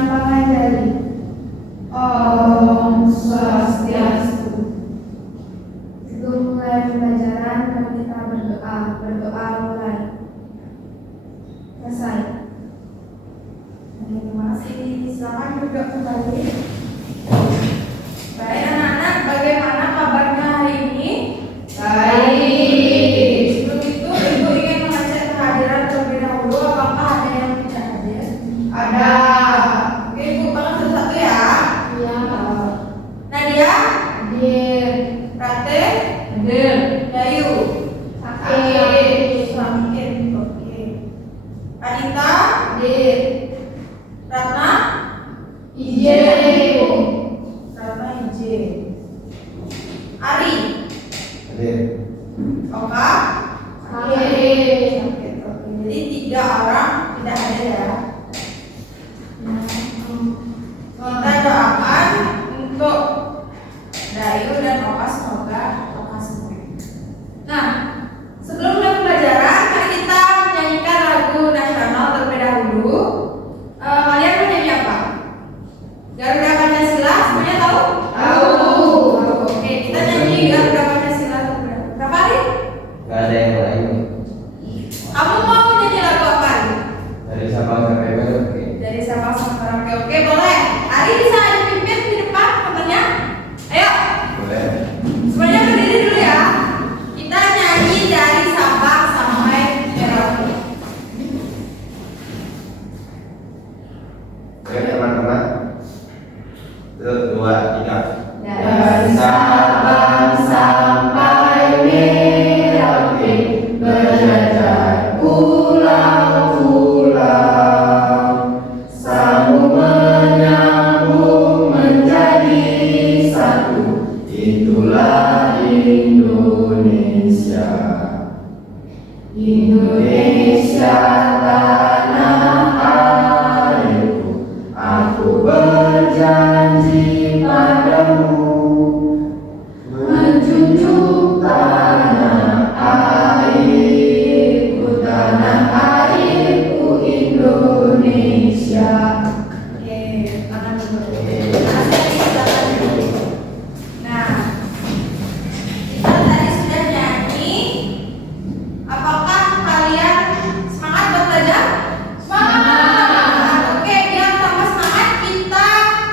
Sang Pengajari. Om Swastiastu. Sebelum mulai pembelajaran, mari kita berdoa. Berdoa mulai. Selesai. Terima kasih. Silakan duduk kembali. Baik anak-anak, bagaimana kabarnya hari ini? Baik. Sebelum itu, Ibu ingin mengecek kehadiran terlebih dahulu. Apakah ada yang tidak hadir? Ada. Oke, Ibu panggil satu-satu ya. Iya. Nadia? Hadir. Rate? Hadir. Dayu? Sakit. Sakit. Oke. Anita? Hadir. Ratna? Izin. Ratna izin. Ari? Hadir. Oka? Sakit. Sakit. Oke. Jadi 3 orang tidak ada ya. Kita doakan untuk Dayu dan Oka, semoga Oka sembuh. Nah, sebelum mulai pembelajaran, mari kita menyanyikan lagu nasional terlebih dahulu. Kalian mau nyanyi apa? Garuda Pancasila, semuanya tahu? Tahu. Oke, kita nyanyi Garuda Pancasila terlebih dahulu. Berapa hari? Gak ada yang lain. Kamu mau nyanyi lagu apa hari? Dari Sabang sampai Merauke. Dari Sabang sampai Merauke. Oke, boleh. Ari bisa dipimpin di depan temennya. Ayo, Boleh. semuanya berdiri dulu ya. Kita nyanyi dari Sabang sampai Merauke. Oke teman-teman. 1, 2, 3. Dari Sabang sampai Merauke, berjajar pulau-pulau, sambung menyambung menjadi satu. Itulah Indonesia. Indonesia tanah airku, aku berjanji padamu, menjunjung tanah airku Indonesia. Oke, tangan dulu. Nah, kita tadi sudah nyanyi. Apakah kalian semangat buat belajar? Semangat. Oke, biar tambah semangat kita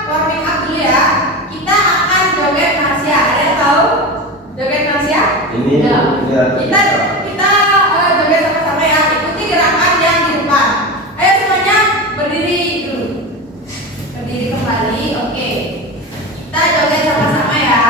warming up dulu ya. Kita akan joget Nasya. Ada yang tahu joget Nasya? Ini Kita joget sama-sama ya. Ikuti gerakan yang di depan. Ayo semuanya berdiri dulu. Berdiri kembali. Oke. Kita joget sama-sama ya.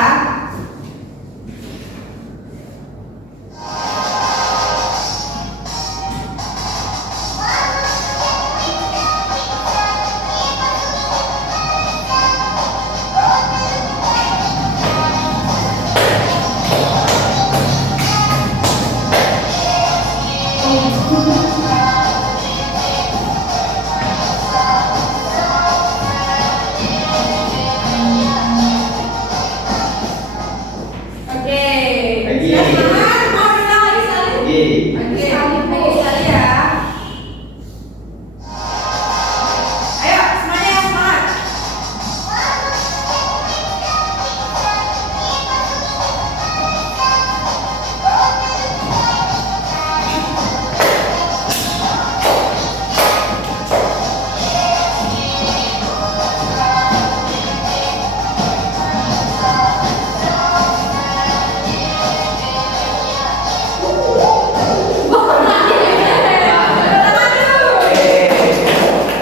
Oke. Lagi. Sudah semangat? Mau bilang lagi sekali? Lagi. Oke, lagi sekali ya. Ayo, semuanya yang semangat.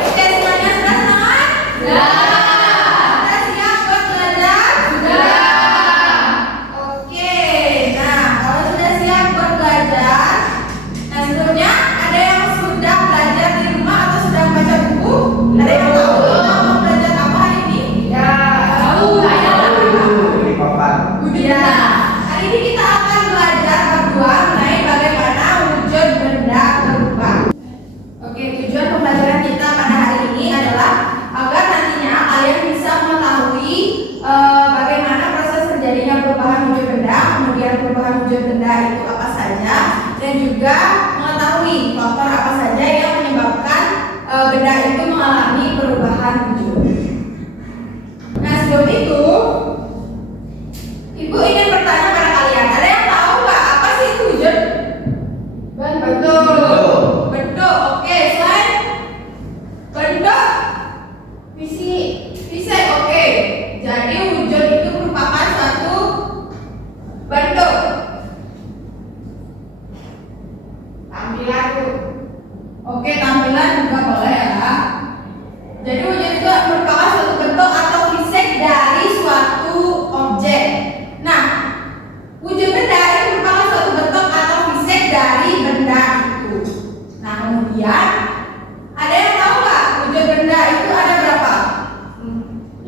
Oke, semuanya sudah semangat? Sudah siap buat belajar? Oke, nah kalau sudah siap buat belajar, nah sebelumnya ada yang sudah belajar di rumah atau sudah baca buku? Ada yang tahu kita mau belajar apa hari ini? Tahu. Ini papan. Ya, hari ini kita akan belajar berdua mengenai bagaimana wujud benda berupa. Oke, tujuan pembelajaran kita pada hari ini adalah agar nantinya kalian bisa mengetahui bagaimana proses terjadinya perubahan wujud benda, kemudian perubahan wujud benda itu apa saja, dan juga mengetahui faktor apa saja yang menyebabkan benda itu mengalami perubahan wujud.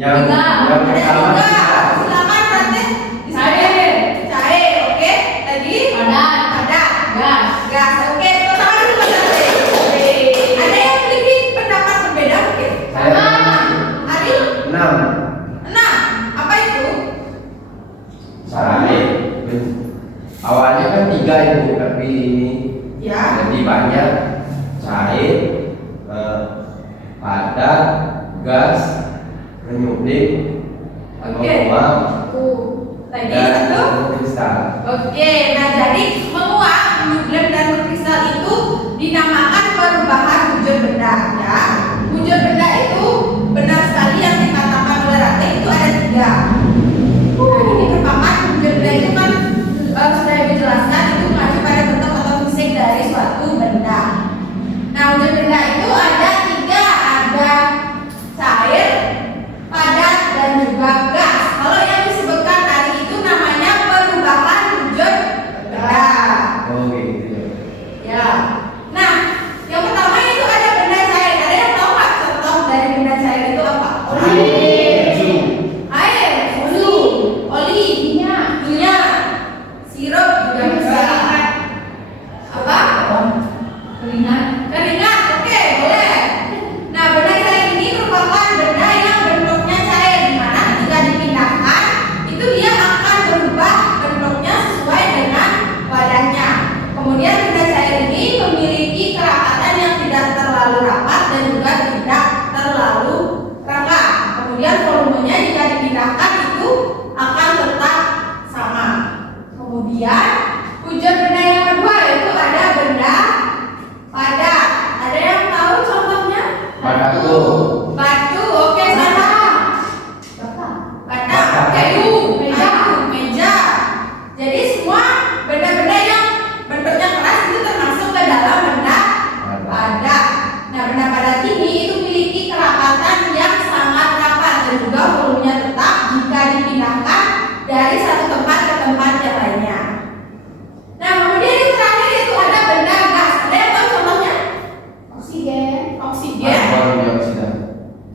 Yang Tiga. yang Ada pertama juga. kita. Silakan berarti. Cair. Cair, oke. Tadi Padat. padat. Gas. Gas, oke. Pertama dulu Mas Andre. Ada yang memiliki pendapat berbeda mungkin? Saya Ariel? 6. 6. Apa itu? Cair. Awalnya kan 3 ibu, tapi ini Ya. jadi banyak. Cair, padat, gas, menyublim, Oke. aroma, Tadi dan satu. kristal. Oke, nah jadi menguap, menyublim dan berkristal itu dinamakan perubahan wujud benda ya. Wujud benda itu benar sekali yang dikatakan oleh Rate itu ada 3. Nah ini merupakan wujud benda itu kan sudah dijelaskan itu mengacu pada bentuk atau fisik dari suatu benda. Nah wujud benda itu ada 3, ada cair, padat dan juga gas. Kalau yang disebutkan tadi itu namanya perubahan wujud benda. Oh gitu. Ya. Nah, yang pertama itu ada benda cair. Ada yang tahu nggak contoh dari benda cair itu apa? Air, oli, minyak, sirup juga bisa. Apa? Keringat. Oke, boleh. Nah, benda cair ini merupakan benda yang bentuknya cair, di mana ketika dipindahkan itu dia akan berubah bentuknya sesuai dengan wadahnya. Kemudian benda cair ini memiliki kerapatan yang tidak terlalu rapat dan juga tidak terlalu rangka. Kemudian volumenya jika dipindahkan itu akan tetap sama. Kemudian wujud benda yang kedua itu ada benda padat. Ada yang tahu contohnya? Batu. Batu, oke sama. Bata, oke. Meja. Jadi semua benda-benda yang bentuknya keras itu termasuk ke dalam benda padat. Nah, benda padat ini itu memiliki kerapatan yang sangat rapat dan juga volumenya tetap jika dipindahkan dari satu tempat ke tempat yang lainnya. Nah, kemudian yang terakhir itu ada benda gas. Ada yang tahu contohnya? Oksigen. Karbon dioksida.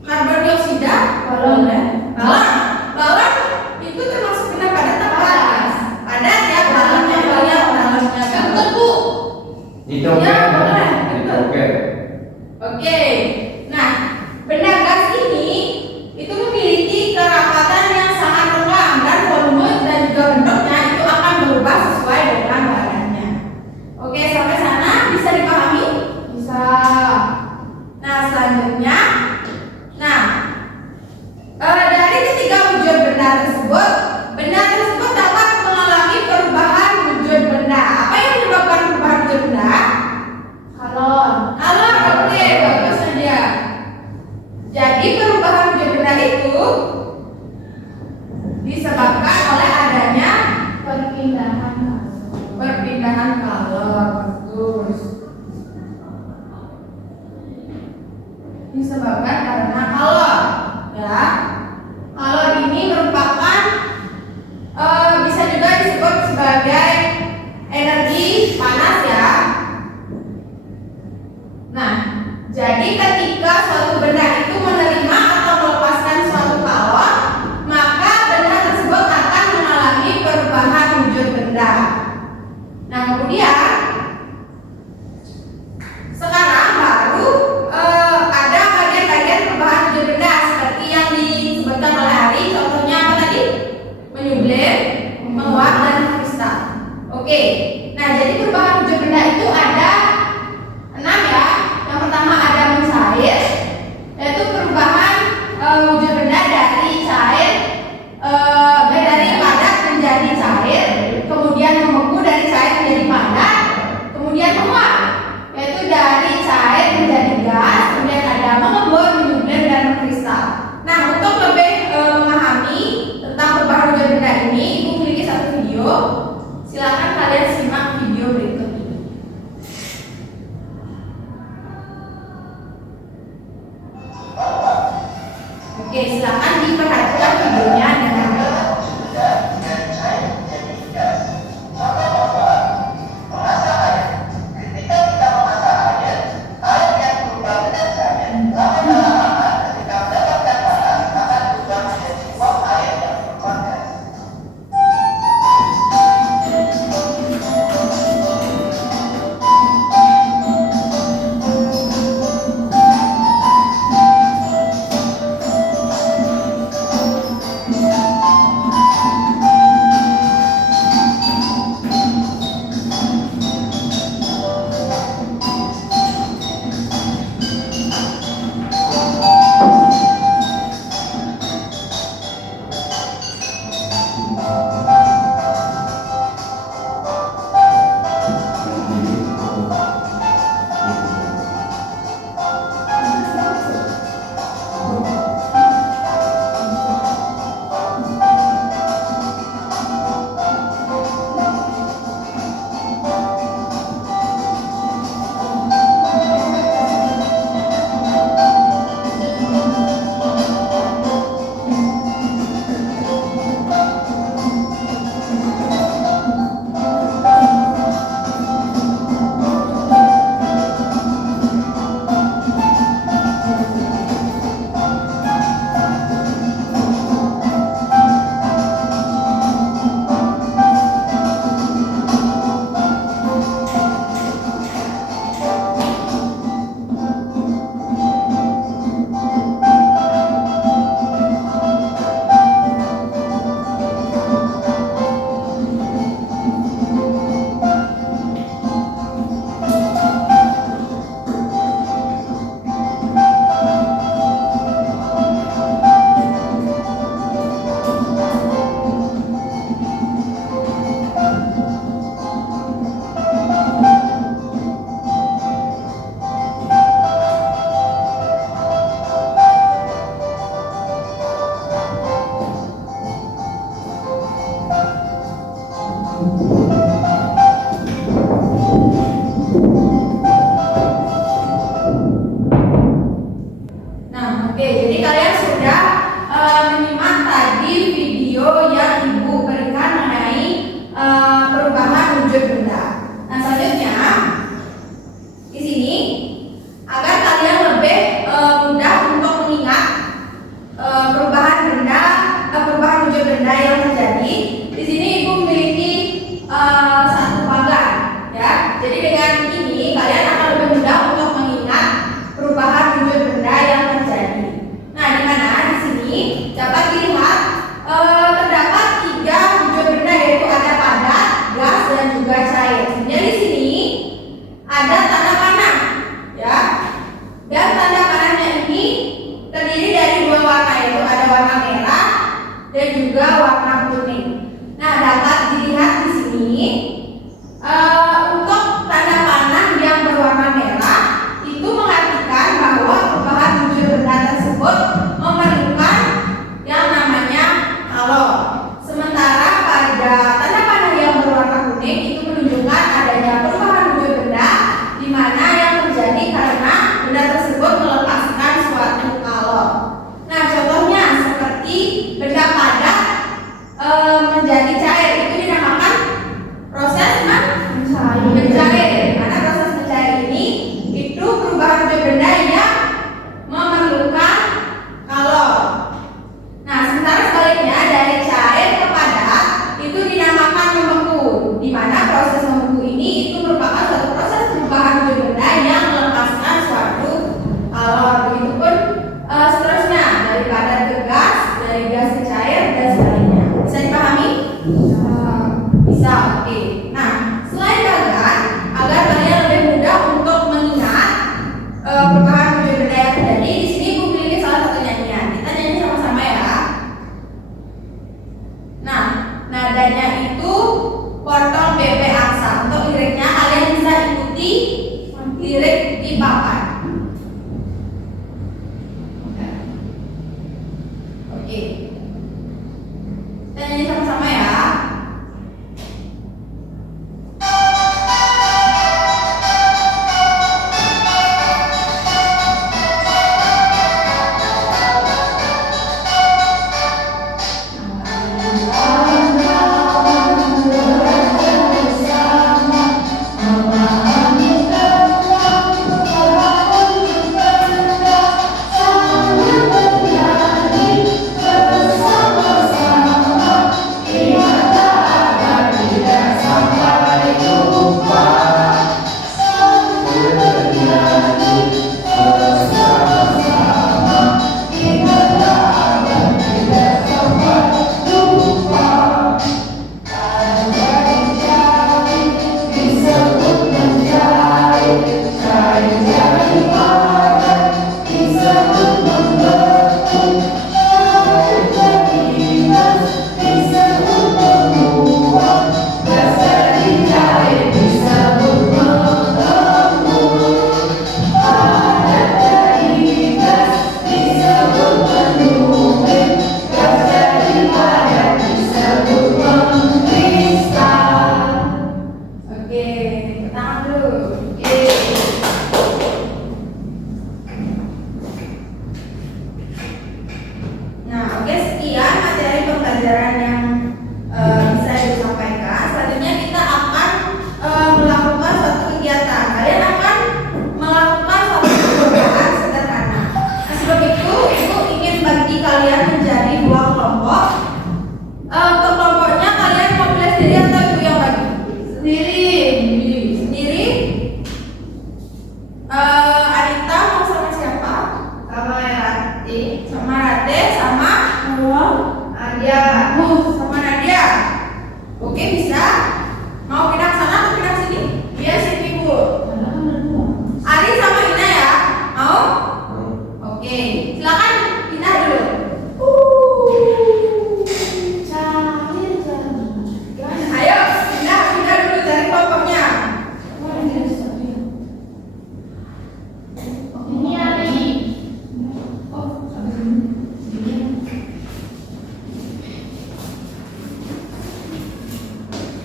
Karbon dioksida, balon itu termasuk benda padat apa gas? Padat ya, balonnya Kentut, Bu. Nitrogen. Ya, boleh. Nitrogen. Oke. Nah, benda gas ini itu memiliki kerapatan yang sangat rendah dan volume dan juga bentuknya itu akan berubah sesuai dengan badannya. Oke, sampai sana bisa dipahami? Bisa. Nah, selanjutnya, dari ketiga wujud benda tersebut dapat mengalami perubahan wujud benda. Apa yang menyebabkan perubahan wujud benda? Kalor, oke, bagus saja. Jadi perubahan wujud benda itu disebabkan oleh adanya perpindahan kalor, bagus. Disebabkan karena kalor, ya. Kalor ini merupakan bisa juga disebut sebagai energi panas ya. Nah, jadi ketika suatu benda itu menerima atau melepaskan suatu kalor, maka benda tersebut akan mengalami perubahan wujud benda. Nah, kemudian sekarang baru ada bagian-bagian perubahan wujud benda seperti yang disebutkan oleh Ari. Contohnya apa tadi? Menyublim, menguap, dan kristal. Oke. Nah, jadi perubahan wujud benda itu ada 6 ya. Yang pertama ada mencair, yaitu perubahan wujud benda dari cair dari padat menjadi cair, kemudian membeku dari cair menjadi padat, kemudian menguap, yaitu dari cair menjadi gas, kemudian ada mengembun, menyublim, dan mengkristal. Nah, untuk lebih memahami tentang perubahan wujud benda ini, Ibu memiliki satu video. Silakan kalian simak video berikut ini. Oke, silakan diperhatikan videonya dengan baik. sini dapat dilihat terdapat 3 wujud benda, yaitu ada padat, gas, dan juga cair. Jadi di sini ada tanda panah, ya. Dan tanda panahnya ini terdiri dari 2 warna, yaitu ada warna merah dan juga warna kuning. Nah, dapat dilihat di sini untuk tanda panah yang berwarna merah itu mengartikan bahwa perubahan wujud benda tersebut memerlukan yang namanya kalor. Sementara pada tanda panah yang berwarna kuning itu menunjukkan adanya perubahan wujud benda di mana yang terjadi karena benda tersebut melepaskan suatu kalor. Nah, contohnya seperti benda padat menjadi cair itu dinamakan proses mencair. Karena proses mencair ini itu perubahan wujud benda yang memerlukan kalor. Nah, sementara sebaliknya dari cair ke padat itu dinamakan membeku, di mana proses membeku ini itu merupakan suatu proses perubahan wujud benda yang melepaskan suatu kalor. Begitupun seterusnya dari padat ke gas, dari gas ke cair dan sebaliknya. Bisa dipahami? Bisa. Oke. Nah, selain bagan, agar kalian lebih mudah untuk mengingat perubahan wujud benda yang terjadi, di sini Ibu pilih salah satu nyanyian. Kita nyanyi sama-sama ya. Nah, nadanya itu Portol BB Aksa. Untuk liriknya kalian bisa ikuti lirik di papan. Oke. Kita nyanyi sama-sama ya.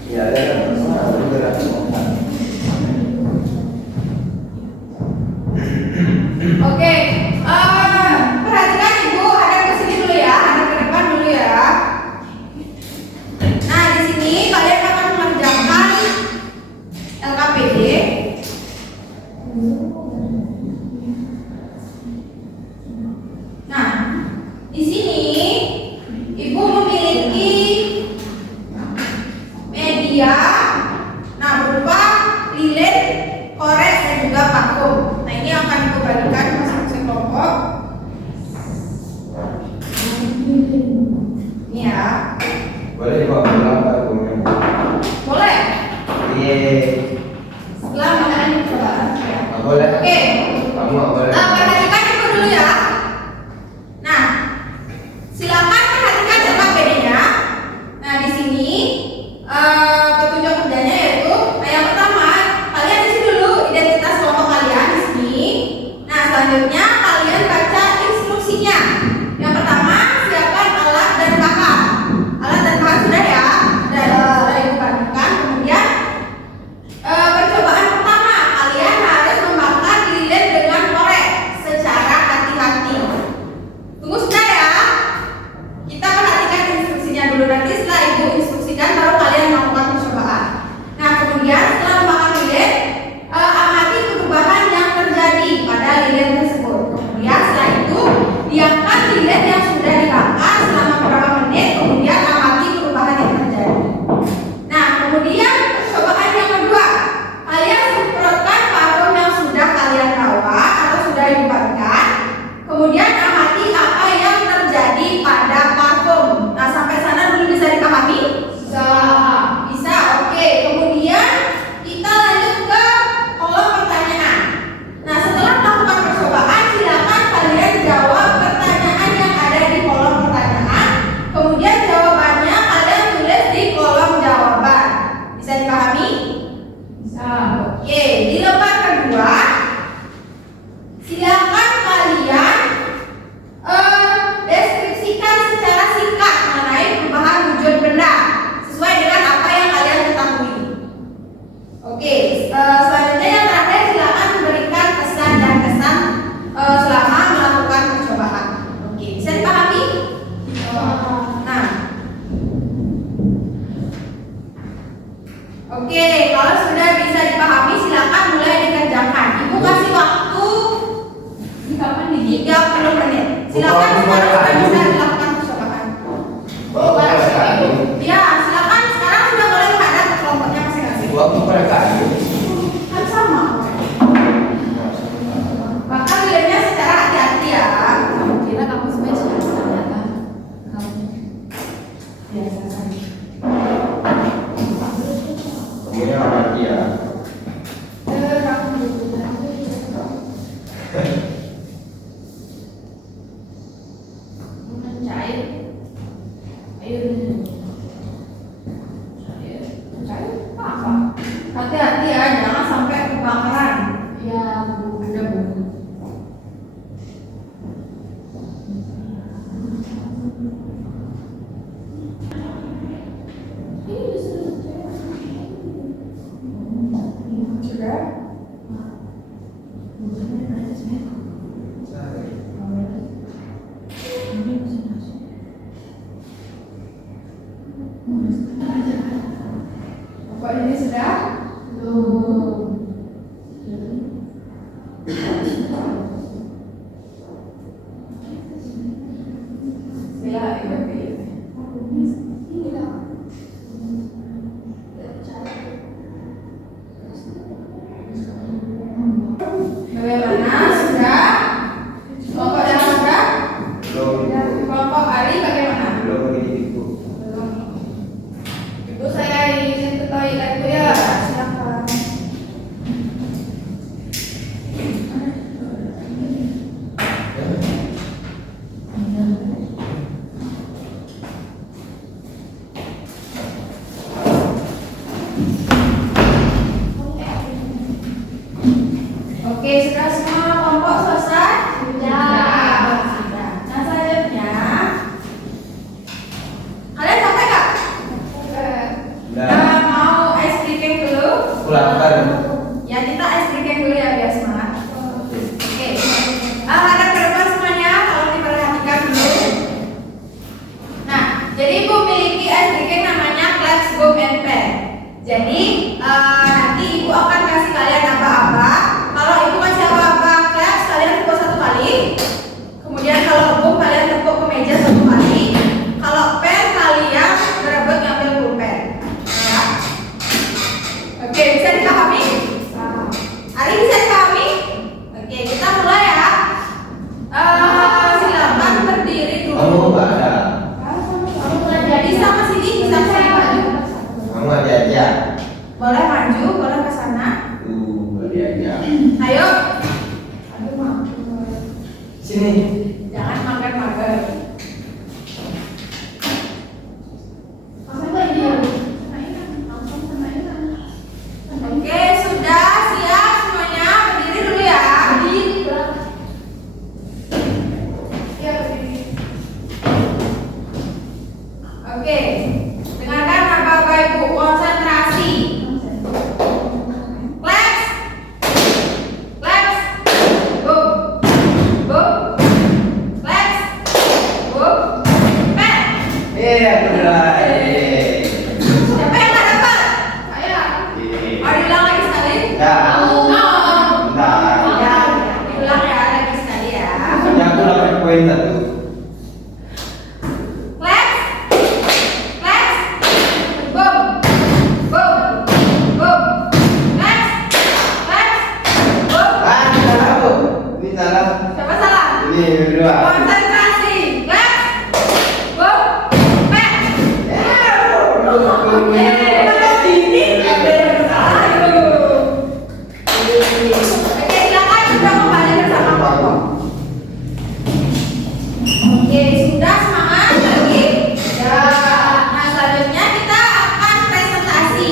Ya, Silakan perhatikan apa bedanya. Nah, di sini petunjuk kerjanya yaitu yang pertama, kalian isi dulu identitas kelompok kalian di sini. Nah, selanjutnya kalian baca instruksinya. Yang pertama, siapkan alat dan bahan. Alat dan bahan sudah ya? Sudah Ibu bandingkan. Kemudian percobaan pertama, kalian harus membakar lilin dengan korek secara hati-hati. Tunggu sudah ya. Kita perhatikan instruksinya dulu, nanti setelah Ibu instruksikan baru kalian melakukan percobaan. Nah, kemudian setelah membakar lilin, amati perubahan yang terjadi pada lilin tersebut. Kemudian setelah itu diangkat lilin yang sudah dibakar selama beberapa menit, kemudian amati perubahan yang terjadi. Nah, kemudian percobaan yang kedua, kalian semprotkan parfum yang sudah kalian bawa atau sudah dibuatkan. Kemudian amati apa yang terjadi pada parfum. Nah, sampai sana dulu bisa dipahami? Bisa, oke. Kemudian kita lanjut ke kolom pertanyaan. Nah, setelah melakukan percobaan, silakan kalian jawab pertanyaan yang ada di kolom pertanyaan. Kemudian jawabannya kalian tulis di kolom jawaban. Bisa dipahami? Bisa. Oke, di lembar kedua, silakan kalian deskripsikan secara singkat mengenai perubahan wujud benda sesuai dengan apa yang kalian ketahui. Oke, selanjutnya yang terakhir silakan memberikan pesan dan kesan selama melakukan percobaan. Oke, bisa dipahami? Nah, oke, kalau sudah bisa dipahami silakan mulai dikerjakan. Ibu kasih waktu Ini kapan nih? 30 menit. Silakan sekarang sudah bisa dilakukan percobaan. Ya, silakan sekarang sudah boleh menghadap ke kelompoknya masing-masing. Waktu pada kayu. Kan sama. Maka lihatnya secara hati-hati ya. Kira kamu spesial ternyata. Kamu Biasa saja. Kamu yang mati ya. cair. Ayo. Cair apa? Hati-hati ya, jangan sampai kebakaran. Ya, udah Bu. Sudah? Bapak ini sudah? Belum. Ya, iya. Bagaimana? Sudah? Kelompok yang sudah? Belum. Kelompok Ari bagaimana? Belum begitu itu. Belum. Ibu saya izin ke toilet Bu ya. Silakan. Oke, sudah semua kelompok selesai? Sudah. Sudah. Nah, selanjutnya kalian sampai nggak? Nah, Mau ice cream dulu? aku lapar. Ya, kita ice cream dulu ya biar semangat. Oke. Ada berapa semuanya? Kalau diperhatikan dulu. Nah, jadi Ibu memiliki ice cream namanya Clutch Gum and Pen. Jadi nanti Ibu akan kasih kalian aba-aba. Kalau Ibu kasih aba-aba Clutch, kalian tepuk satu kali. Kemudian kalau gum kalian tepuk ke meja satu kali. Kalau pen kalian berebut ngambil pulpen. Ya. Oke, bisa dipahami? Ari bisa dipahami? Oke, kita mulai ya. Silakan berdiri dulu. Kamu nggak ada. Bisa ke sini, bisa ke sini maju. Kamu ada aja. Boleh maju. Oke, dengarkan Bapak Ibu, konsentrasi. Claps, claps, boom, boom, claps, boom, pen. Benar. Siapa yang nggak dapat? Saya. Mau diulang lagi sekali? Ya. Mau. Bentar. Ya, diulang ya lagi sekali ya. Hanya aku dapat poin 1. Claps, claps, boom, boom, boom, claps, claps, boom. Ah, ini salah Bu. Ini salah. Siapa salah? Ini berdua. Konsentrasi, claps, boom, pen. Ini ada yang salah itu. Oke, silakan kita kembali bersama kelompok. Oke, sudah semangat lagi? Ya. Nah, selanjutnya kita akan presentasi.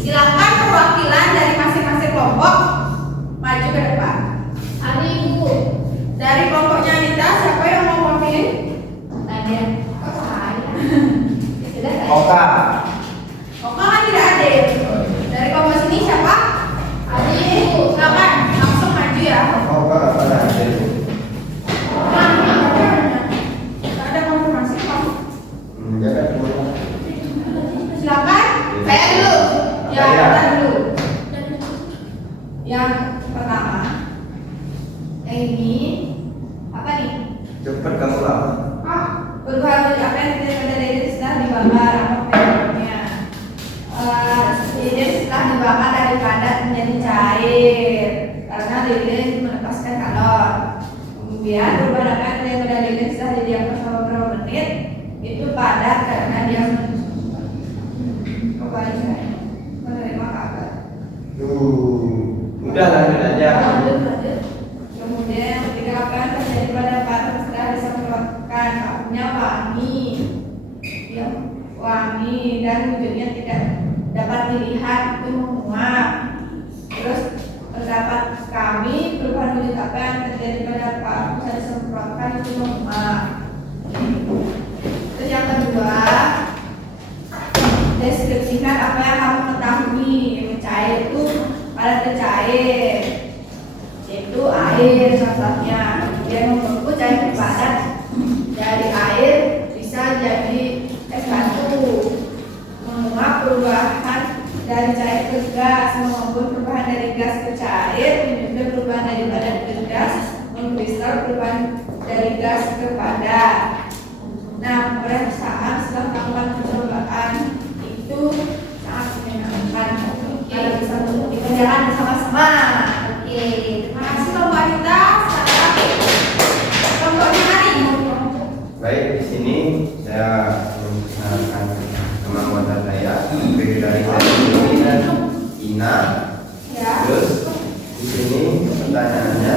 Silakan perwakilan dari masing-masing kelompok maju ke depan. Hari Ibu. Dari kelompoknya Anita, siapa yang mau mewakili? Nadia. Kok saya? Sudah saya. Oka. Oka kan tidak hadir. Dari kelompok sini siapa? Hari Ibu. Silakan langsung maju ya. Oka apa ada? Nggak ada konfirmasi kamu. Jangan dulu. Silakan. Saya dulu. Ya, Saya. kita dulu. Yang pertama. Yang ini apa nih? Cepat kamu lah. Perubahan apa yang kita pada lilin setelah dibakar apa penyebabnya? Lilin setelah dibakar dari padat menjadi cair karena lilin melepaskan kalor. Kemudian perubahan apa yang terjadi pada lilin setelah didiamkan selama beberapa menit itu padat karena dia kembali menerima kabar. Udah lanjut aja. Lanjut. Kemudian yang ketiga apa yang terjadi pada patung setelah disemprotkan kakunya wangi, ya, wangi dan wujudnya tidak dapat dilihat itu menguap. Terus pendapat kami perubahan wujud apa yang terjadi pada patung setelah disemprotkan itu menguap. Terus yang kedua, deskripsikan apa yang kamu ketahui. Mencair itu pada tercair, yaitu air contohnya. Kemudian membeku cair padat dari air bisa jadi es batu. Menguap perubahan dari cair ke gas, maupun perubahan dari gas ke cair, juga perubahan dari padat ke gas, mengkristal perubahan dari gas ke padat. Nah, pemeriksaan setelah melakukan percobaan itu sangat menyenangkan. Kalau bisa dikerjakan bersama-sama. Oke, terima kasih kelompok Anita. Sekarang kelompoknya Ari. Baik, di sini saya memperkenalkan teman-teman saya, baik dari saya Dwi dan Ina. Ya. Terus di sini pertanyaannya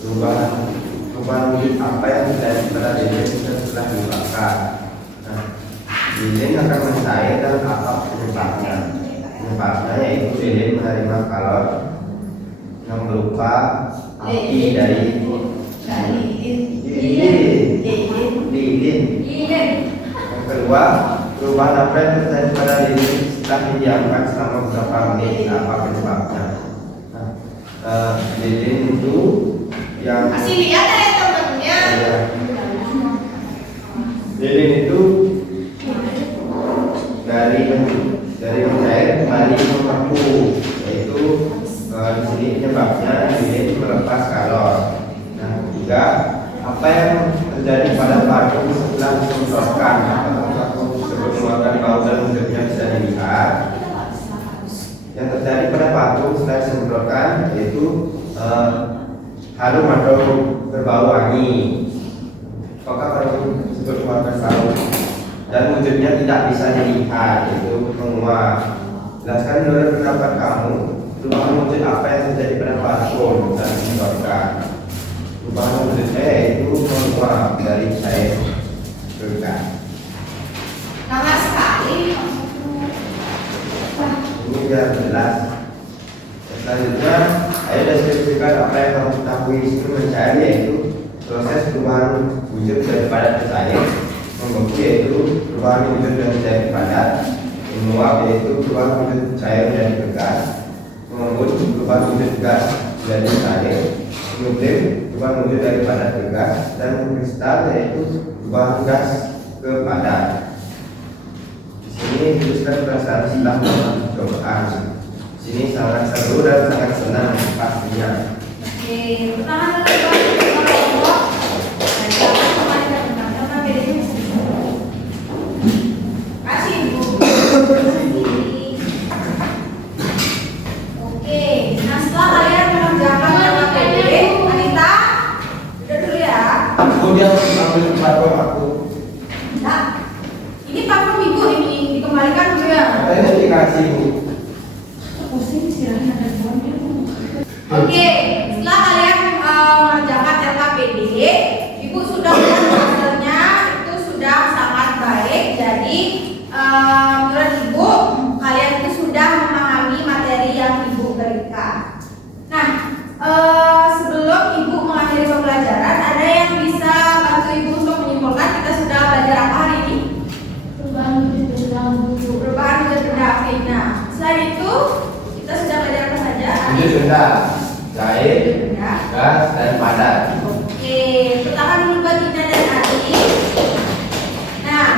perubahan wujud apa yang terjadi pada lilin setelah dibakar. Nah, lilin akan mencair dan apa penyebabnya? Penyebabnya yaitu lilin menerima kalor yang berupa api dari lilin. Yang kedua, perubahan apa yang terjadi pada lilin setelah didiamkan selama beberapa menit? Apa penyebabnya? Nah, lilin itu yang Masih lihat ya teman-temannya. lilin itu dari mencair kembali membeku, yaitu di sini penyebabnya lilin melepas kalor. Nah, juga apa yang terjadi pada patung setelah disemprotkan? Apakah patung tersebut mengeluarkan bau dan wujudnya bisa dilihat? Yang terjadi pada patung setelah disemprotkan yaitu harum atau berbau wangi. Apakah patung tersebut mengeluarkan bau dan wujudnya tidak bisa dilihat, yaitu menguap? Jelaskan menurut pendapat kamu perubahan wujud apa yang terjadi pada patung saat disemprotkan? Perubahan wujudnya yaitu menguap dari cair ke gas. Lama sekali. Ini biar jelas. Selanjutnya, ayo deskripsikan apa yang kamu ketahui sebelum mencair, yaitu proses perubahan wujud daripada dan cair. Membeku yaitu perubahan wujud dari cair padat. Menguap yaitu perubahan wujud cair menjadi bergas. Mengembun perubahan wujud gas menjadi cair. Mengublim perubahan wujud dari padat ke gas. Dan mengkristal yaitu perubahan gas ke padat. Di sini tuliskan perasaan setelah melakukan cobaan. Di sini sangat seru dan sangat senang pastinya. Oke, pertama dulu kelompok. Dan jangan kembali ke tengah-tengah bedanya bisa disebut. Kasih ibu. Oke, nah setelah kalian mengerjakan jangka pendek, Anita, udah dulu ya. Aku dia ambil parfum aku. Nah, ini parfum ibu ini dikembalikan dulu ya. Katanya dikasih bu. Pusing istilahnya ada buahnya. Oke, setelah kalian mengerjakan LKPD, ibu sudah melihat hasilnya itu sudah sangat baik. Jadi menurut ibu kalian itu sudah memahami materi yang ibu berikan. Nah, sebelum ibu mengakhiri pembelajaran, ada yang bisa bantu ibu untuk menyimpulkan kita sudah belajar apa hari ini? Perubahan wujud benda buku. Perubahan wujud benda. Oke, nah selain itu kita sudah belajar apa saja? Wujud benda, cair, Benda. gas, dan padat. Oke, pertama dulu buat Ina dan Adi. Nah,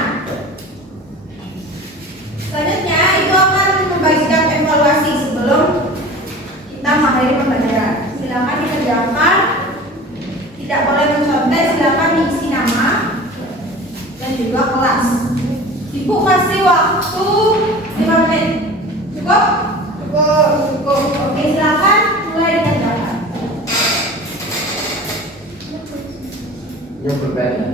selanjutnya Ibu akan membagikan evaluasi sebelum kita mengakhiri pembelajaran. Silakan dikerjakan, tidak boleh mencontek, silakan diisi nama dan juga kelas. Ibu kasih waktu 5 menit. Cukup? Cukup. Oke, silakan mulai dikerjakan. Yang berbeda.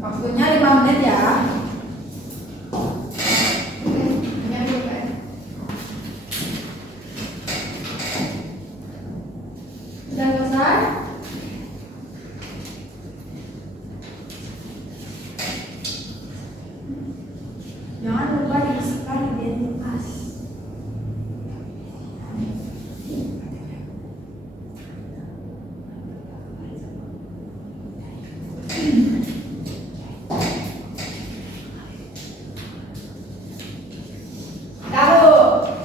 Waktunya 5 menit ya. Sudah selesai? Jangan lupa diisikan identitas.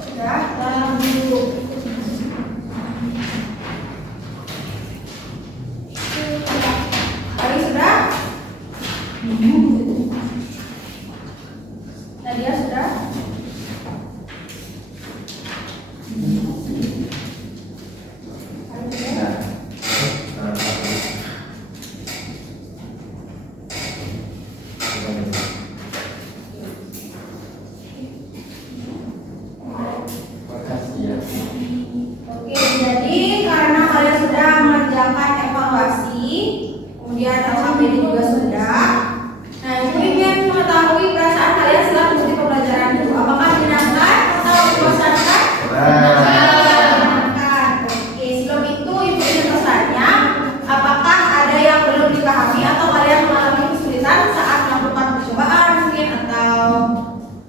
Sudah, dalam dulu. Tadi sudah? Nadia sudah? Makasih ya. Oke, jadi karena kalian sudah mengerjakan evaluasi, kemudian LKPD juga sudah. Nah, ibu ingin mengetahui perasaan kalian setelah mengikuti pembelajaran itu. Apakah menyenangkan atau membosankan? Menyenangkan. Oke, sebelum itu ibu ingin bertanya, apakah ada yang belum dipahami atau kalian mengalami kesulitan saat melakukan percobaan mungkin atau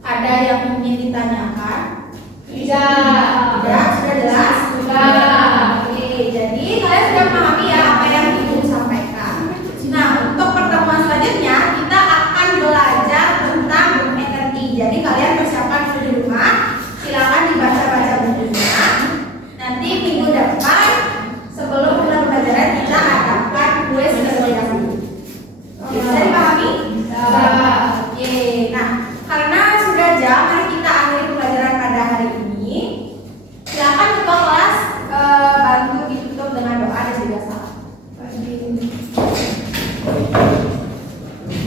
ada yang ingin ditanyakan? Tidak, sudah jelas? Oke, jadi kalian sudah memahami ya apa yang ibu sampaikan. Nah, untuk pertemuan selanjutnya kita akan belajar tentang energi. Jadi kalian persiapkan dulu di rumah, silakan dibaca-baca bukunya. Nanti minggu depan sebelum mulai pembelajaran kita adakan kuis terlebih dahulu. Bisa dipahami? Oke, nah karena sudah jam, mari kita akhiri pembelajaran pada hari ini. Silakan ketua kelas bantu ditutup dengan doa dan juga salam.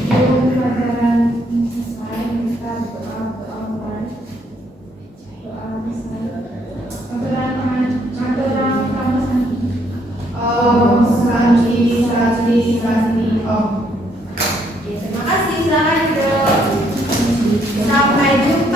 Sebelum pelajaran selesai, kita berdoa mulai. Doa Om Santi Santi Santi Om. Oke, terima kasih. Silakan duduk. Sampai jumpa.